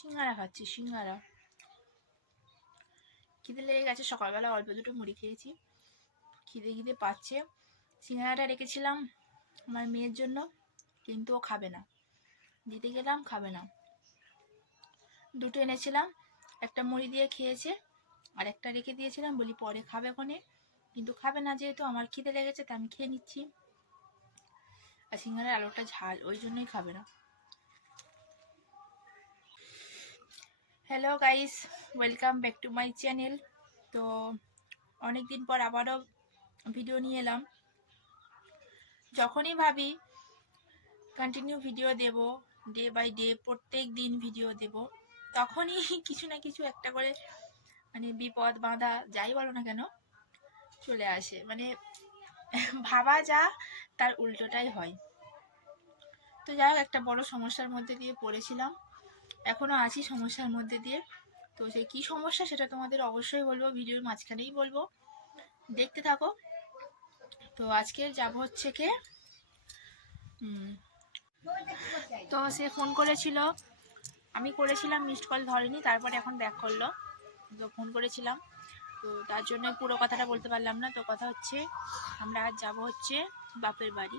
সিঙ্গারা খাচ্ছি, সিঙ্গারা। খিদে লেগে গেছে, সকালবেলা অল্প দুটো মুড়ি খেয়েছি, খিদে খিদে পাচ্ছে। সিঙ্গারাটা রেখেছিলাম আমার মেয়ের জন্য, কিন্তু ও খাবে না। দিতে গেলাম, খাবে না। দুটো এনেছিলাম, একটা মুড়ি দিয়ে খেয়েছে, আর একটা রেখে দিয়েছিলাম, বলি পরে খাবে কোনে, কিন্তু খাবে না। যেহেতু আমার খিদে লেগেছে তা আমি খেয়ে নিচ্ছি। আর সিঙ্গারার আলুটা ঝাল, ওই জন্যই খাবে না। Hello guys, welcome back to my channel. তো অনেকদিন পর আবারও ভিডিও নিয়ে এলাম। যখনই ভাবি কন্টিনিউ ভিডিও দেব, ডে বাই ডে প্রত্যেক দিন ভিডিও দেব, তখনই কিছু না কিছু একটা করে মানে বিপদ বাধা যাই বলো না কেন চলে আসে। মানে ভাবা যা তার উল্টোটাই হয়। তো যাই হোক, একটা বড় সমস্যার মধ্যে দিয়ে পড়েছিলাম, এখনো আছি সমস্যার মধ্যে দিয়ে। তো সেই কী সমস্যা সেটা তোমাদের অবশ্যই বলবো, ভিডিওর মাঝখানেই বলবো, দেখতে থাকো। তো আজকে যাব হচ্ছে কে, তো সে ফোন করেছিল, আমি করেছিলাম, মিসড কল ধরেনি, তারপরে এখন ব্যাক করলো। তো ফোন করেছিলাম, তো তার জন্য পুরো কথাটা বলতে পারলাম না। তো কথা হচ্ছে, আমরা আজ যাব হচ্ছে বাপের বাড়ি,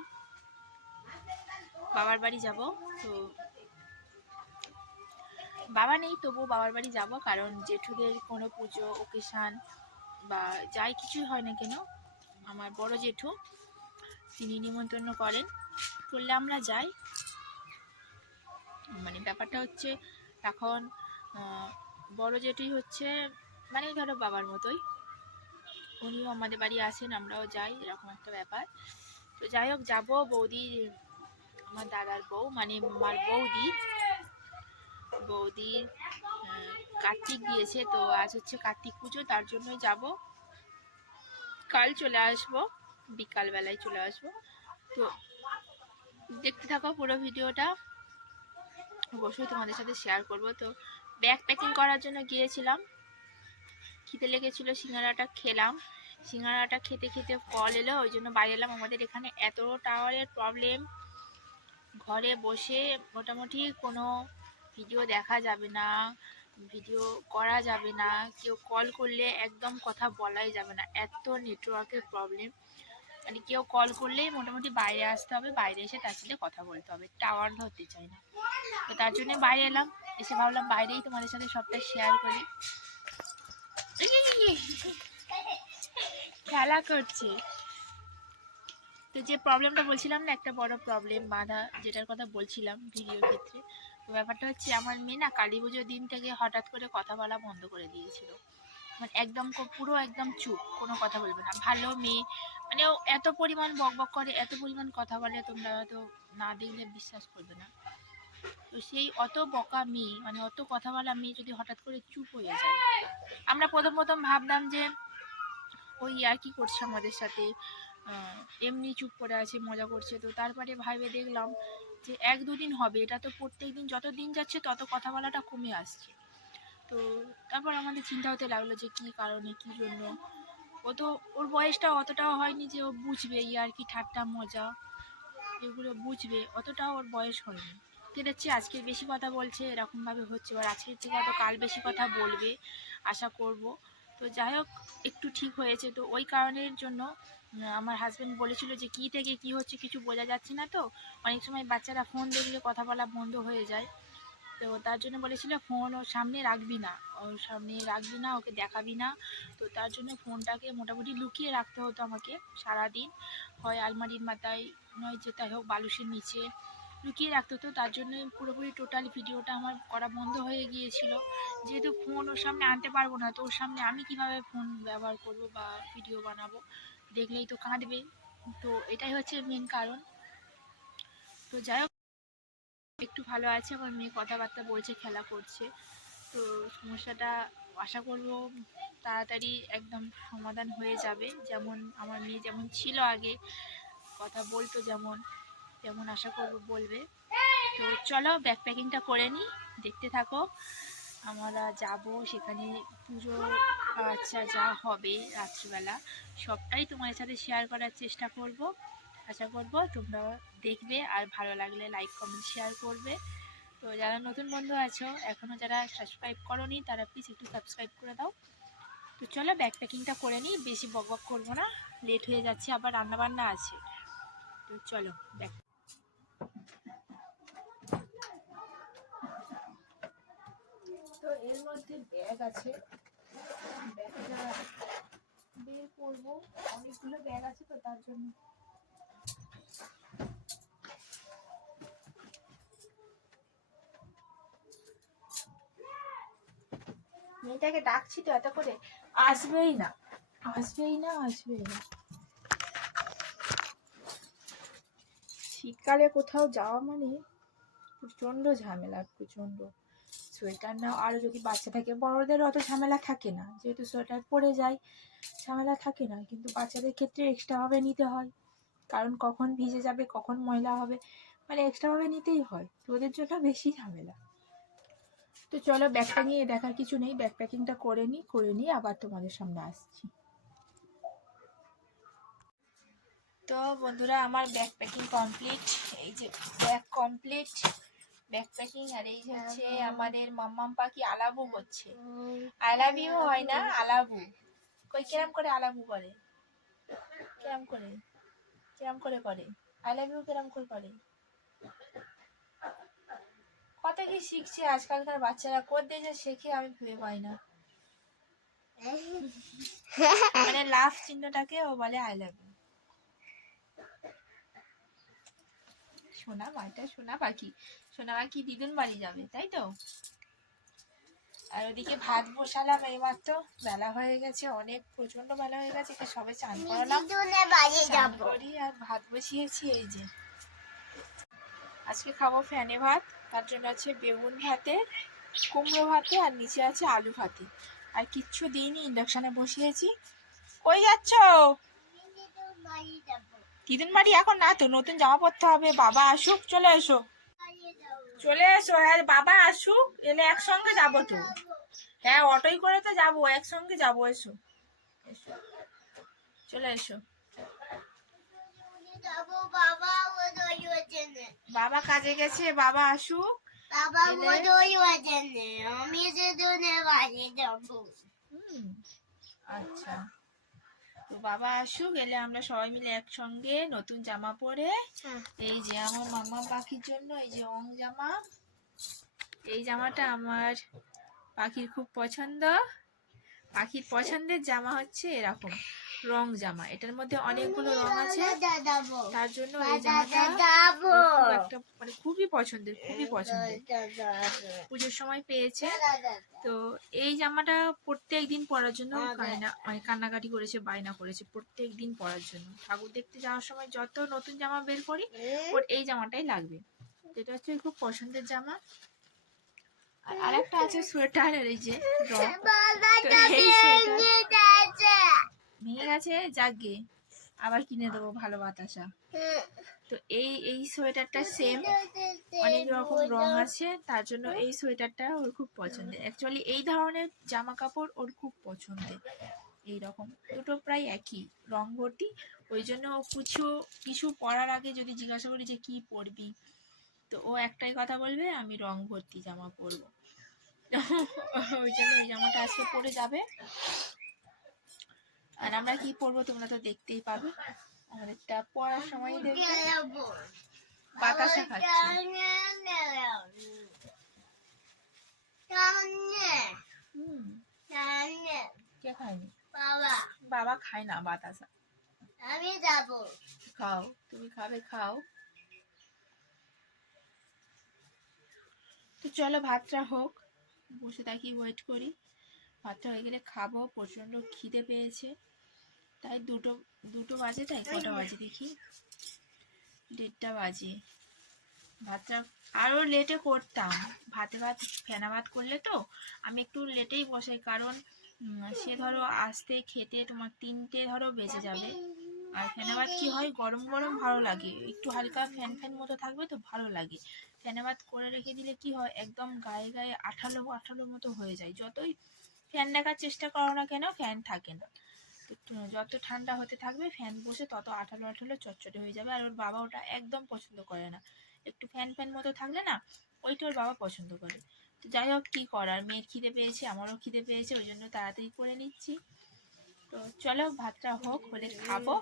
বাবার বাড়ি যাব। তো বাবা নেই, তবু বাবার বাড়ি যাব, কারণ জেঠুদের কোনো পুজো ওকেশান বা যাই কিছুই হয় না কেন, আমার বড় জেঠু তিনি নিমন্ত্রণ করেন, করলে আমরা যাই। মানে ব্যাপারটা হচ্ছে এখন বড় জেঠুই হচ্ছে মানে ধরো বাবার মতোই, উনিও আমাদের বাড়ি আসেন, আমরাও যাই, এরকম একটা ব্যাপার। তো যাই হোক, যাবো। বৌদি, আমার দাদার বউ, মানে আমার বৌদির কার্তিক দিয়েছে, তো আজ হচ্ছে কার্তিক পুজো, তার জন্যই যাব। কাল চলে আসবো, বিকালবেলায় চলে আসবো। তো দেখতে থাকো পুরো ভিডিওটা, অবশ্যই তোমাদের সাথে শেয়ার করব। তো ব্যাগ প্যাকিং করার জন্য গিয়েছিলাম, খিদে লেগেছিল, সিঙ্গারাটা খেলাম। সিঙ্গারাটা খেতে খেতে কল এলো, ওই জন্য বাইরে এলাম। আমাদের এখানে এত টাওয়ারের প্রবলেম, ঘরে বসে মোটামুটি কোনো ভিডিও দেখা যাবে না, ভিডিও করা যাবে না, কেউ কল করলে একদম কথা বলাই যাবে না, এত নেটওয়ার্কের প্রবলেম। মানে কেউ কল করলেই মোটামুটি বাইরে আসতে হবে, বাইরে এসে তার সাথে কথা বলতে হবে, টাওয়ার ধরতে চাই না। তো তার জন্য বাইরে এলাম, এসে ভাবলাম বাইরেই তোমাদের সাথে সবটা শেয়ার করি। খেলা করছে। তো যে প্রবলেমটা বলছিলাম না, একটা বড় প্রবলেম বাধা, যেটার কথা বলছিলাম ভিডিওর ক্ষেত্রে, তো ব্যাপারটা হচ্ছে আমার মেয়ে না কালী পুজোর দিন থেকে হঠাৎ করে কথা বলা বন্ধ করে দিয়েছিল। মানে একদম পুরো একদম চুপ, কোনো কথা বলবে না। ভালো মেয়ে, মানে ও এত পরিমাণ বকবক করে, এত পরিমাণ কথা বলে, তোমরা হয়তো না দেখলে বিশ্বাস করবে না। তো সেই অত বকা মেয়ে, মানে অত কথা বলা মেয়ে যদি হঠাৎ করে চুপ হয়ে যায়, আমরা প্রথম প্রথম ভাবলাম যে ওই আর কি করছে আমাদের সাথে, এমনি চুপ করে আছে, মজা করছে। তো তারপরে ভাইবে দেখলাম যে এক দুদিন হবে, এটা তো প্রত্যেক দিন, যত দিন যাচ্ছে তত কথা বলাটা কমে আসছে। তো তারপর আমাদের চিন্তা হতে লাগলো যে কী কারণে, কী জন্য। ও তো, ওর বয়সটা অতটাও হয়নি যে ও বুঝবে আর কি ঠাট্টা মজা এগুলো বুঝবে, অতটাও ওর বয়স হয়নি। দেখছি আজকে বেশি কথা বলছে, এরকমভাবে হচ্ছে। এবার আজকের থেকে হয়তো কাল বেশি কথা বলবে, আশা করব। তো যাই হোক, একটু ঠিক হয়েছে। তো ওই কারণের জন্য আমার হাজব্যান্ড বলেছিল যে কী থেকে কী হচ্ছে কিছু বোঝা যাচ্ছে না। তো অনেক সময় বাচ্চারা ফোন দেখলে কথা বলা বন্ধ হয়ে যায়, তো তার জন্য বলেছিল ফোন ওর সামনে রাখবি না, ওর সামনে রাখবি না, ওকে দেখাবি না। তো তার জন্য ফোনটাকে মোটামুটি লুকিয়ে রাখতে হতো আমাকে সারাদিন, হয় আলমারির মাথায়, নয় যেটাই হোক বালুসের নিচে লুকিয়ে রাখতে হতো। তার জন্য পুরোপুরি টোটাল ভিডিওটা আমার করা বন্ধ হয়ে গিয়েছিল। যেহেতু ফোন ওর সামনে আনতে পারবো না, তো ওর সামনে আমি কিভাবে ফোন ব্যবহার করব বা ভিডিও বানাবো, দেখলেই তো কাঁদবে। তো এটাই হচ্ছে মেন কারণ। তো যাই হোক, একটু ভালো আছে, আমার মেয়ে কথাবার্তা বলছে, খেলা করছে। তো সমস্যাটা আশা করব তাড়াতাড়ি একদম সমাধান হয়ে যাবে, যেমন আমার মেয়ে যেমন ছিল আগে, কথা বলতো যেমন, তেমন আশা করব বলবে। তো চলো ব্যাগ প্যাকিংটা করে নিই, দেখতে থাকো। আমরা যাব সেখানে, পুজো আচ্ছা যা হবে রাত্রিবেলা সবটাই তোমার সাথে শেয়ার করার চেষ্টা করব। আশা করব তোমরা দেখবে, আর ভালো লাগলে লাইক কমেন্ট শেয়ার করবে। তো যারা নতুন বন্ধু আছো, এখনও যারা সাবস্ক্রাইব করোনি, তারা প্লিজ একটু সাবস্ক্রাইব করে দাও। তো চলো ব্যাগ প্যাকিংটা করে নিই, বেশি বকবক করবো না, লেট হয়ে যাচ্ছে, আবার রান্নাবান্না আছে। তো চলো ব্যাগ। তো এর মধ্যে ব্যাগ আছে, ব্যাগটা বের করবো, অনেকগুলো ব্যাগ আছে তো তার জন্য। মেয়েটাকে ডাকছি তো এত করে, আসবেই না আসবেই না আসবেই না। শীতকালে কোথাও যাওয়া মানে প্রচন্ড ঝামেলা, প্রচন্ড। সোয়েটার নাও, আরো যদি বাচ্চা থাকে, বড়দের অত ঝামেলা থাকে না, যেহেতু সোয়েটার পরে যায় ঝামেলা থাকে না, কিন্তু বাচ্চাদের ক্ষেত্রে এক্সট্রা ভাবে নিতে হয়, কারণ কখন ভিজে যাবে কখন ময়লা হবে, মানে এক্সট্রা ভাবে নিতেই হয়, তো ওদের জন্য বেশি ঝামেলা। তো চলো ব্যাগটা নিয়ে দেখার কিছু নেই, ব্যাগ প্যাকিংটা করে নিই আবার তোমাদের সামনে আসছি। তো বন্ধুরা, আমার ব্যাগ প্যাকিং কমপ্লিট, এই যে ব্যাগ কমপ্লিট, ব্যাগ প্যাকিং। আর এই হচ্ছে আমাদের মাম্মাম পাখি আলাবু হচ্ছে, আই লাভ ইউ হয় না, আলাবু। কই কিরম করে আলাবু করে, কিরম করে করে আই লাভ ইউ কিরম করে করে? কত কি শিখছে আজকালকার বাচ্চারা, কোথা দিয়ে যে শেখে আমি ভেবে পাই না। মানে লাভ চিহ্নটাকে ও বলে আই লাভ ইউ। সোনা মাটা, সোনা পাখি, সোনা পাখি দিদুন বাড়ি যাবে, তাই তো। আর ওদিকে ভাত বসালাম, এইমাত্র বেলা হয়ে গেছে, অনেক প্রচন্ড বেলা হয়ে গেছে, সবে চান করালাম, চান করি আর ভাত বসিয়েছি। এই যে আজকে খাবো ফ্যানে ভাত, তার জন্য আছে বেগুন ভাতে, কুমড়ো ভাতে, আর নিচে আছে আলু ভাতে, আর কিচ্ছু দিইনি, ইন্ডাকশনে বসিয়েছি। কই যাচ্ছ? দিদুন বাড়ি এখন না তো, নতুন জামা পরতে হবে, বাবা আসুক, চলে এসো চলে এসো। হ্যাঁ বাবা আসুক, এলে একসঙ্গে যাবো তো। হ্যাঁ অটোই করে তো যাবো, একসঙ্গে যাবো, এসো এসো, চলে এসো। বাবা কাজে গেছে, বাবা আসুক, আচ্ছা। তো বাবা আসুক, এলে আমরা সবাই মিলে একসঙ্গে নতুন জামা পরে, এই যে আমার মামা পাখির জন্য এই যে অং জামা, এই জামাটা আমার পাখির খুব পছন্দ। পাখির পছন্দের জামা হচ্ছে এরকম রং জামা, এটার মধ্যে অনেকগুলো রং আছে, তার জন্য এই জামাটা একটা মানে খুবই পছন্দের, খুবই পছন্দের, পুজোর সময় পেয়েছে। তো এই জামাটা প্রত্যেক দিন পরার জন্য মানে কান্নাকাটি করেছে, বায়না করেছে প্রত্যেক দিন পরার জন্য। ঠাকুর দেখতে যাওয়ার সময় যত নতুন জামা বের করি, ওর এই জামাটাই লাগবে, এটা হচ্ছে খুব পছন্দের জামা। আর আরেকটা আছে সোয়েটার, এই যে ভেঙে গেছে, যাগে আবার কিনে দেবো, ভালো বাতাসা। তো এই সোয়েটারটা সেম, অনেক রকম রং আছে, তার জন্য এই সোয়েটারটা ওর খুব পছন্দের। অ্যাকচুয়ালি এই ধরনের জামা কাপড় ওর খুব পছন্দের, এইরকম দুটো প্রায় একই রং ভর্তি, ওই জন্য কিছু পরার আগে যদি জিজ্ঞাসা করি যে কি পরবি, তো ও একটাই কথা বলবে, আমি রং ভর্তি জামা পরবো। ওই জন্য এই জামাটা আজকে পরে যাবে। আর আমরা কি পরবো তোমরা তো দেখতেই পাবে, আমাদেরটা পরার সময় দেখবে। বাতাসা খাচ্ছে, কে খায়নি? বাবা খায় না বাতাসা। আমি যাবো, খাও, তুমি খাবে খাও। তো চলো ভাতটা হোক, বসে থাকি, ওয়েট করি, ভাতটা হয়ে গেলে খাবো, প্রচন্ড খিদে পেয়েছে। তাই দুটো বাজে, তাই কটা বাজে দেখি, 1:30 বাজে। ভাতটা আরো লেটে করতাম, ফেনা ভাত করলে তো আমি একটু লেটেই বসাই, কারণ সে ধরো আসতে খেতে তোমার 3টে ধরো বেজে যাবে। আর ফেনা ভাত কি হয়, গরম গরম ভালো লাগে, একটু হালকা ফ্যান ফ্যান মতো থাকবে তো ভালো লাগে। ফেনা ভাত করে রেখে দিলে কি হয়, একদম গায়ে গায়ে আঠালো আঠালো মতো হয়ে যায়, যতই ফ্যান রাখার চেষ্টা করো না কেন ফ্যান থাকে না। যত ঠান্ডা হতে থাকবে ফ্যান বসে তত আঠালো আঠালো চটচটে হয়ে যাবে। আর ওর বাবা ওটা একদম পছন্দ করে না, একটু ফ্যান ফ্যান মতো থাকলে না, ওইটা ওর বাবা পছন্দ করে। তো যাই হোক, কী করার, মেয়ের খিদে পেয়েছে, আমারও খিদে পেয়েছে, ওই জন্য তাড়াতাড়ি করে নিচ্ছি। তো চলো ভাতটা হোক, হলে খাবো,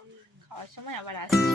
খাওয়ার সময় আবার আসছি।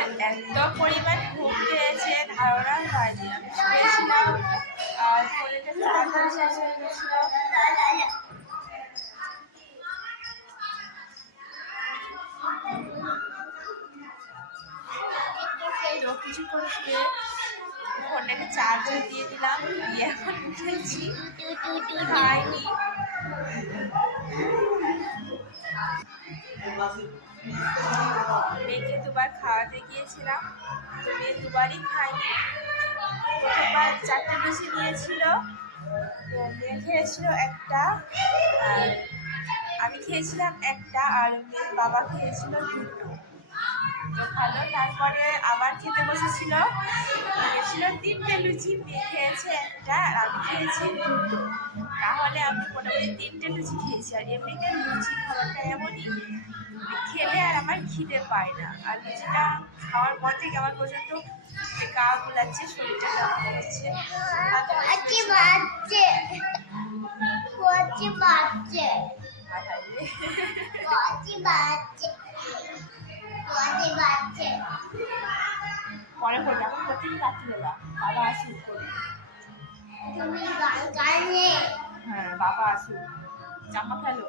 আমার এত পরিমাণ ঘুম পেয়েছে ধারণার বাইরে। আমি শুয়েছিলাম আর ফোনেটা চার্জ শেষ হয়ে গেছিল। তো কিছুক্ষণ শুয়ে ফোনটাকে চার্জে দিয়ে দিলাম, দিয়ে এখন উঠেছি, খাইনি। মেয়েকে দুবার খাওয়াতে গিয়েছিলাম, তো মেয়ে দুবারই খাইনি। প্রথমবার 4টে লুচি নিয়েছিল, তো মেয়ে খেয়েছিল একটা, আর আমি খেয়েছিলাম একটা, আর মেয়ের বাবা খেয়েছিল 2টো। তো ভালো, তারপরে আবার খেতে বসেছিল, খেয়েছিল 3টে লুচি, মেয়ে খেয়েছে একটা আর আমি খেয়েছি 2টো। তাহলে আমি মোটামুটি 3টে লুচি খেয়েছি। আর এমনিতে লুচি খাবারটা এমনই, খেলে আর আমার খিদে পায় না। আর লুচিটা খাওয়ার পর থেকে আমার পর্যন্ত গা গুলাচ্ছে, শরীরটা কেমন হচ্ছে। পরে করবো, এখন প্রতিদিন রাত্রিবেলা বাবা আসুক করবো। হ্যাঁ, বাবা আসুক, জামা ফেলো।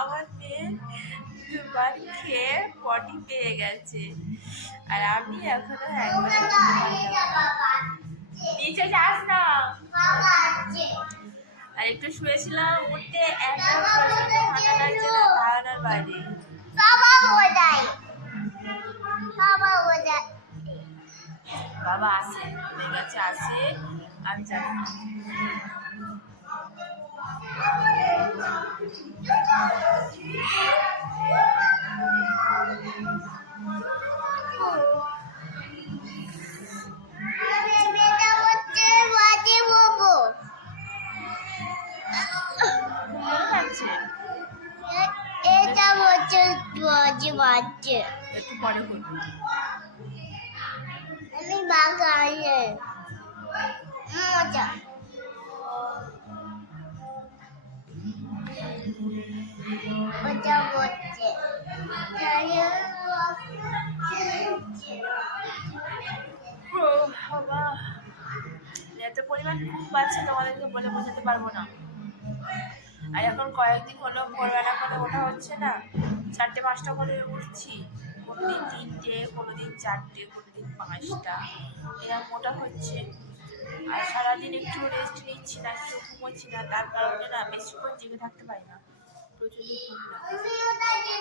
আমার মেয়ে দুবার খেয়ে পটি পেয়ে গেছে, আর আমি এখনো নিচে যাস না। আর একটু শুয়েছিলাম, উঠতে এত ঠান্ডা লাগছে না ধারণার বাইরে। বাবা আসে, হয়ে গেছে, আসে, আমি জানি না। একটু পরে করবো। আমি বাগানে মজা মজা হচ্ছে। এত পরিমাণ ঘুম পাচ্ছে তোমাদেরকে বলে বোঝাতে পারবো না। আর এখন কয়েকদিন হলো ভোরবেলা করে ওঠা হচ্ছে না, 4টে 5টা করে উঠছি, কোনোদিন 3টে, কোনোদিন 4টে, কোনোদিন 5টা, এরকম ওঠা হচ্ছে। আর সারাদিন একটু রেস্ট নিচ্ছি না, একটু ঘুমোচ্ছি না, তার কারণে না বেশিক্ষণ জেগে থাকতে পারি না, প্রচুর ঘুম লাগে।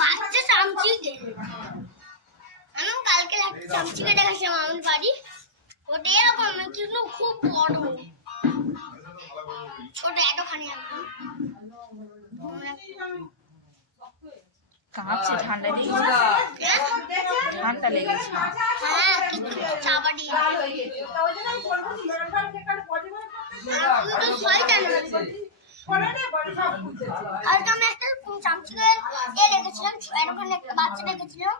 বাচ্চা চামচি আমি কালকে একটা চামচি কেটে গেছিলাম আমার বাড়ি, ওটা এরকম কিন্তু খুব বড়, ওটা এতখানি একদম কাঁপছে, ঠান্ডা লেগেছে, ঠান্ডা লেগেছে। হ্যাঁ, কিন্তু চাবাটি আর আমি একটা চামচি রেখেছিলাম, এরকম একটা বাচ্চা রেখেছিলাম,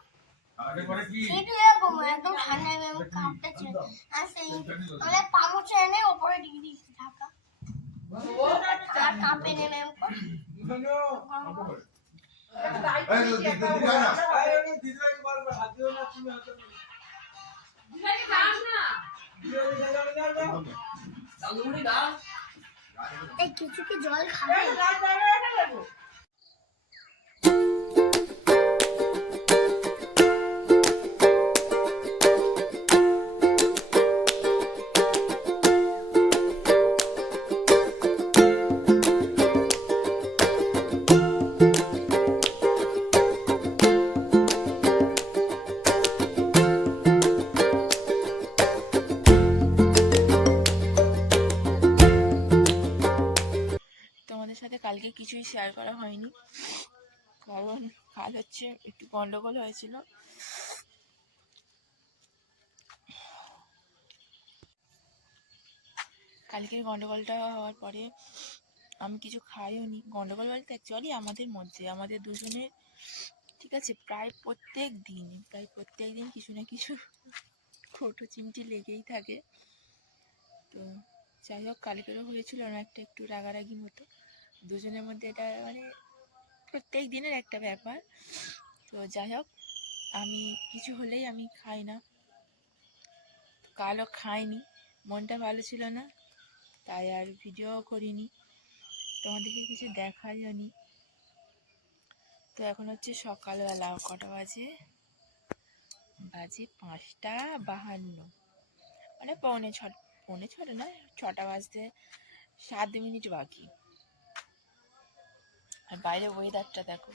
সেটা এরকম একদম ঠান্ডা কাঁপতেছিল, আর সেই পামোচা এনে ওপরে দিয়ে দিয়েছি ঢাকা, আর কাঁপে নেমে কিছু কি জল খাবে? তোমাদের সাথে কালকে কিছুই শেয়ার করা হয়নি, কারণ কাল হচ্ছে একটু গন্ডগোল হয়েছিল। কালকের গন্ডগোলটা হওয়ার পরে আমি কিছু খাইও নি। গন্ডগোল বলতে অ্যাকচুয়ালি আমাদের মধ্যে, আমাদের দুজনের, ঠিক আছে, প্রায় প্রত্যেক দিন কিছু না কিছু খোটো চিমটি লেগেই থাকে। তো যাই হোক, কালকেরও হয়েছিল না একটা একটু রাগারাগি মতো দুজনের মধ্যে, এটা মানে প্রত্যেক দিনের একটা ব্যাপার। তো যাই হোক, আমি কিছু হলেই আমি খাই না, কালও খাইনি, মনটা ভালো ছিল না, তাই আর ভিডিও করিনি, তোমাদেরকে কিছু দেখাইও নি। তো এখন হচ্ছে সকালবেলা, কটা বাজে? বাজে 5টা 52, মানে পৌনে ছটা না, 6টা বাজতে 7 মিনিট বাকি। আর বাইরে ওয়েদারটা দেখো,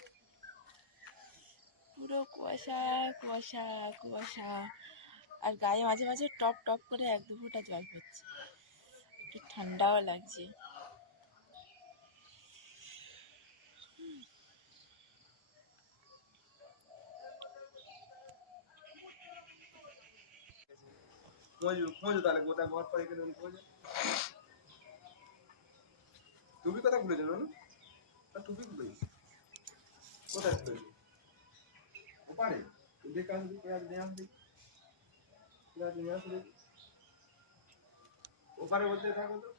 পুরো কুয়াশা কুয়াশা কুয়াশা, আর গায়ে মাঝে মাঝে টপ টপ করে 1-2 ফোঁটা জল পড়ছে, একটু ঠান্ডাও লাগছে। টুপি কথা ভুলে যাবে না, টুপি ভুলে কোথায় ভুলে যাবে ওপারে দেখে আসবি, নিয়ে আসবি, নিয়ে আসবি ওপারে বলতে থাকো তো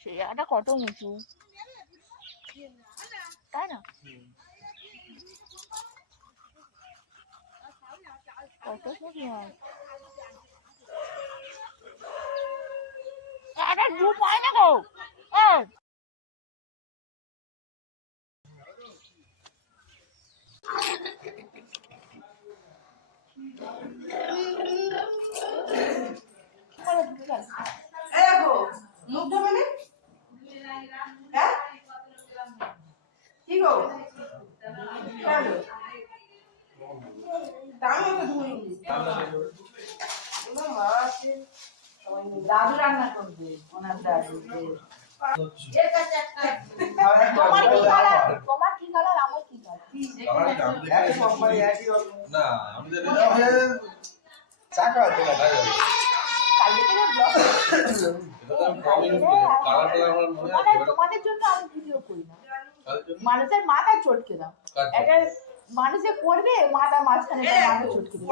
সে জায়গাটা কত উঁচু, তাই না? কত সুন্দর, আরে ডুব হয় না গো। দাদু রান্না করবে, ওনার দাদু। তোমার কি কালার, আমার কি কালার? না আমাদের চাকা আছে না, তাই তোমাদের জন্য আমি ভিডিও করি না, মানুষের মাথা চটকে দাও, একটা মানুষে করবে মাথা মাঝখানে মাথা চটকে দেবে।